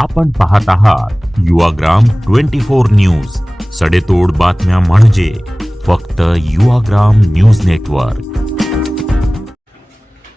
आपण पाहत आहात युवाग्राम ट्वेंटी फोर न्यूज. सडेतोड बातम्या म्हणजे फक्त युवाग्राम न्यूज नेटवर्क.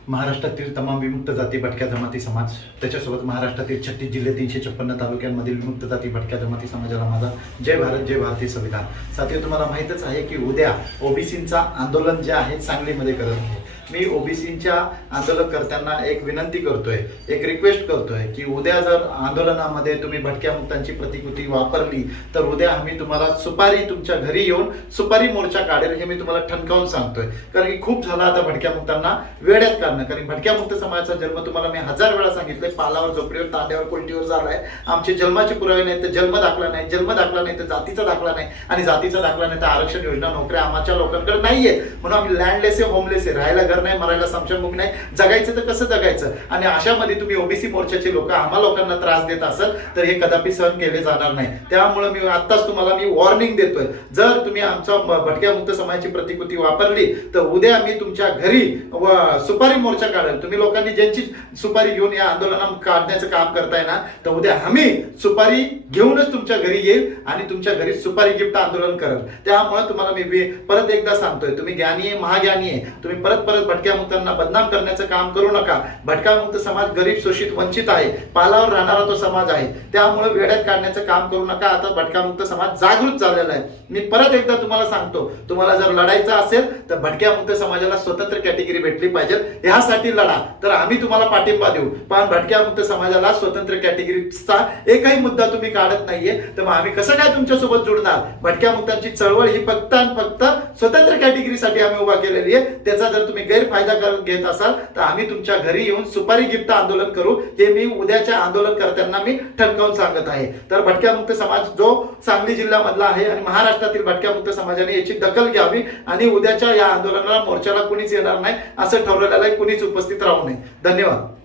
महाराष्ट्रातील तमाम विमुक्त जाती भटक्या जमाती समाज त्याच्यासोबत महाराष्ट्रातील छत्तीस जिल्हे तीनशे छप्पन्न तालुक्यांमधील विमुक्त जाती भटक्या जमाती समाजाला माझा जय भारत जय भारतीय संविधान. साथी तुम्हाला माहीतच आहे की उद्या ओबीसींचा आंदोलन जे आहे सांगलीमध्ये करत आहे. मी ओबीसींच्या आंदोलनकर्त्यांना एक विनंती करतोय एक रिक्वेस्ट करतोय की उद्या जर आंदोलनामध्ये तुम्ही भटक्या मुक्तांची प्रतिकृती वापरली तर उद्या आम्ही तुम्हाला सुपारी तुमच्या घरी येऊन सुपारी मोर्चा काढेल हे मी तुम्हाला ठणकावून सांगतोय. कारण की खूप झाला आता भटक्या मुक्तांना वेड्यात काढणं. कारण भटक्या मुक्त समाजाचा जन्म तुम्हाला मी हजार वेळा सांगितलंय पालावर झोपडीवर तांड्यावर कोलटीवर झालाय आमचे जन्माचे पुरावे नाही तर जन्म दाखला नाही जन्म दाखला नाही तर जातीचा दाखला नाही. आणि जातीचा दाखला नाही तर आरक्षण योजना नोकऱ्या आमच्या लोकांकडे नाहीये म्हणून आम्ही लँडलेस आहे होमलेस आहे राहायला घर नाही मरायला समशमभूमी नाही. जगायचं तर कसं जगायचं? आणि अशामध्ये तुम्ही ओबीसी मोर्चाचे लोक आम्हा लोकांना त्रास देत असाल तर हे कदापि सहन केले जाणार नाही. त्यामुळे मी आत्ताच तुम्हाला मी वॉर्निंग देतोय. जर तुम्ही आमच्या भटक्या मुक्त समाजाची प्रतिकृती वापरली तर उद्या मी तुमच्या घरी व सुपारी मोर्चा काढेल. तुम्ही लोकांनी ज्यांची सुपारी घेऊन या आंदोलना काढण्याचं काम करताय ना तर उद्या आम्ही सुपारी घेऊनच तुमच्या घरी येईल आणि तुमच्या घरी सुपारी गिफ्ट आंदोलन करेल. त्यामुळे तुम्हाला मी परत एकदा सांगतोय तुम्ही ज्ञानी आहे महाज्ञानी आहे. तुम्ही परत परत भटक्या मुक्तांना बदनाम करण्याचं काम करू नका. भटका मुक्त समाज गरीब शोषित वंचित आहे. पालावर राहणारा तो समाज आहे. त्यामुळे वेड्यात काढण्याचं काम करू नका. आता भटका मुक्त समाज जागृत झालेला आहे. मी परत एकदा तुम्हाला सांगतो तुम्हाला जर लढायचं असेल तर भटक्या मुक्त समाजाला स्वतंत्र कॅटेगरी भेटली पाहिजे. ह्यासाठी लढा. तर आम्ही तुम्हाला पाठिंबा देऊ. पण भटक्या मुक्त समाजाला स्वतंत्र कॅटेगरीचा एकही मुद्दा तुम्ही काढत नाहीये. तर मग आम्ही कसं काय तुमच्यासोबत जुडणार? भटक्या मुक्तांची चळवळ ही फक्त आणि फक्त स्वतंत्र कॅटेगरीसाठी आम्ही उभा केलेली आहे. त्याचा जर तुम्ही गैरफायदा करून घेत असाल तर आम्ही तुमच्या घरी येऊन सुपारी गिफ्ट आंदोलन करू. हे मी उद्याच्या आंदोलनकर्त्यांना मी ठणकावून सांगत आहे. तर भटक्या मुक्त समाज जो सांगली जिल्ह्यामधला आहे आणि महाराष्ट्रातील भटक्या मुक्त समाजाने याची दखल घ्यावी आणि उद्याच्या या आंदोलनाला मोर्चाला कुणीच येणार नाही असं ठरवलेलं आहे. कुणीच उपस्थित राहू नये. धन्यवाद.